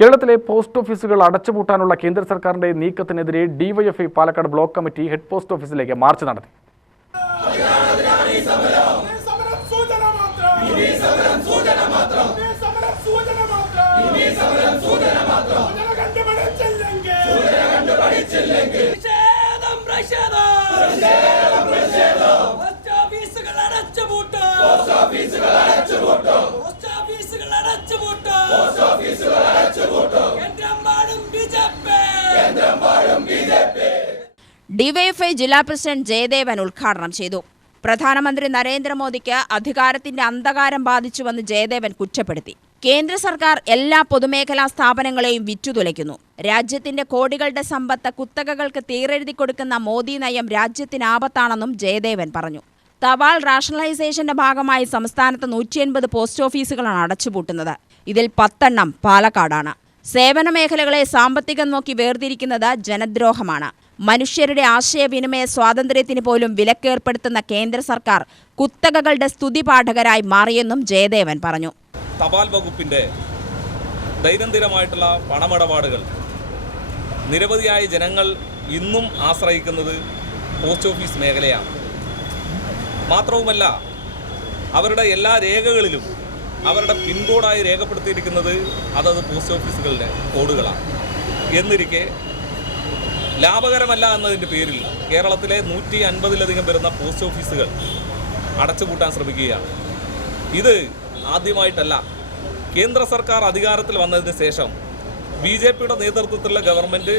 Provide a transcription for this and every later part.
കേരളത്തിലെ പോസ്റ്റ് ഓഫീസുകൾ അടച്ചുപൂട്ടാനുള്ള കേന്ദ്ര സർക്കാരിന്റെ നീക്കത്തിനെതിരെ DYFI Palakkad block committee head post ഓഫീസിലേക്ക് മാർച്ച് നടത്തി. ഡിവൈഎഫ്ഐ ജില്ലാ പ്രസിഡന്റ് ജയദേവൻ ഉദ്ഘാടനം ചെയ്തു. പ്രധാനമന്ത്രി നരേന്ദ്രമോദിക്ക് അധികാരത്തിന്റെ അന്ധകാരം ബാധിച്ചുവെന്ന് ജയദേവൻ കുറ്റപ്പെടുത്തി. കേന്ദ്ര സർക്കാർ എല്ലാ പൊതുമേഖലാ സ്ഥാപനങ്ങളെയും വിറ്റുതുലയ്ക്കുന്നു. രാജ്യത്തിന്റെ കോടികളുടെ സമ്പത്ത് കുത്തകകൾക്ക് തീരെഴുതി കൊടുക്കുന്ന മോദി നയം രാജ്യത്തിന് ആപത്താണെന്നും ജയദേവൻ പറഞ്ഞു. തപാൽ റാഷണലൈസേഷന്റെ ഭാഗമായി സംസ്ഥാനത്ത് 180 പോസ്റ്റ് ഓഫീസുകളാണ് അടച്ചുപൂട്ടുന്നത്. ഇതിൽ 10 എണ്ണം പാലക്കാടാണ്. സേവന മേഖലകളെ സാമ്പത്തികം നോക്കി വേർതിരിക്കുന്നത് ജനദ്രോഹമാണ്. മനുഷ്യരുടെ ആശയവിനിമയ സ്വാതന്ത്ര്യത്തിന് പോലും വിലക്കേർപ്പെടുത്തുന്ന കേന്ദ്ര സർക്കാർ കുത്തകകളുടെ സ്തുതിപാഠകരായി മാറിയെന്നും ജയദേവൻ പറഞ്ഞു. തപാൽ വകുപ്പിന്റെ ദൈനംദിനമായിട്ടുള്ള പണമിടപാടുകൾ നിരവധിയായ ജനങ്ങൾ ഇന്നും ആശ്രയിക്കുന്നത് പോസ്റ്റ് ഓഫീസ് മേഖലയാണ്. മാത്രവുമല്ല, അവരുടെ എല്ലാ രേഖകളിലും അവരുടെ പിൻകോഡായി രേഖപ്പെടുത്തിയിരിക്കുന്നത് അതത് പോസ്റ്റ് ഓഫീസുകളുടെ കോഡുകളാണ്. എന്നിരിക്കെ ലാഭകരമല്ല എന്നതിൻ്റെ പേരിൽ കേരളത്തിലെ 150-ലധികം വരുന്ന പോസ്റ്റ് ഓഫീസുകൾ അടച്ചുപൂട്ടാൻ ശ്രമിക്കുകയാണ്. ഇത് ആദ്യമായിട്ടല്ല. കേന്ദ്ര സർക്കാർ അധികാരത്തിൽ വന്നതിന് ശേഷം BJPയുടെ നേതൃത്വത്തിലുള്ള ഗവൺമെൻറ്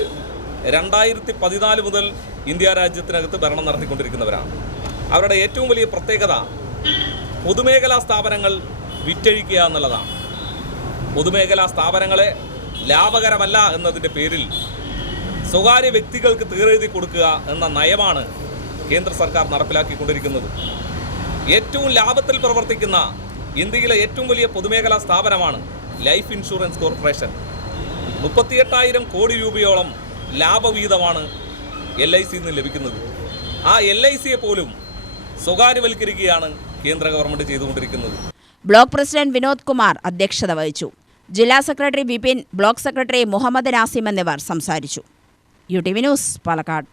2014 മുതൽ ഇന്ത്യ രാജ്യത്തിനകത്ത് ഭരണം നടത്തിക്കൊണ്ടിരിക്കുന്നവരാണ്. അവരുടെ ഏറ്റവും വലിയ പ്രത്യേകത പൊതുമേഖലാ സ്ഥാപനങ്ങൾ വിറ്റഴിക്കുക എന്നുള്ളതാണ്. പൊതുമേഖലാ സ്ഥാപനങ്ങളെ ലാഭകരമല്ല എന്നതിൻ്റെ പേരിൽ സ്വകാര്യ വ്യക്തികൾക്ക് തീരെഴുതി കൊടുക്കുക എന്ന നയമാണ് കേന്ദ്ര സർക്കാർ നടപ്പിലാക്കിക്കൊണ്ടിരിക്കുന്നത്. ഏറ്റവും ലാഭത്തിൽ പ്രവർത്തിക്കുന്ന ഇന്ത്യയിലെ ഏറ്റവും വലിയ പൊതുമേഖലാ സ്ഥാപനമാണ് ലൈഫ് ഇൻഷുറൻസ് കോർപ്പറേഷൻ. 38,000 കോടി രൂപയോളം ലാഭവീതമാണ് LICയിൽ നിന്ന് ലഭിക്കുന്നത്. ആ LICയെ പോലും സ്വകാര്യവൽക്കരിക്കുകയാണ് കേന്ദ്ര ഗവൺമെൻറ് ചെയ്തുകൊണ്ടിരിക്കുന്നത്. ബ്ലോക്ക് പ്രസിഡന്റ് വിനോദ് കുമാർ അധ്യക്ഷത വഹിച്ചു. ജില്ലാ secretary Vipin, block secretary Muhammad Nasim എന്നിവർ സംസാരിച്ചു. UTV news, Palakkad.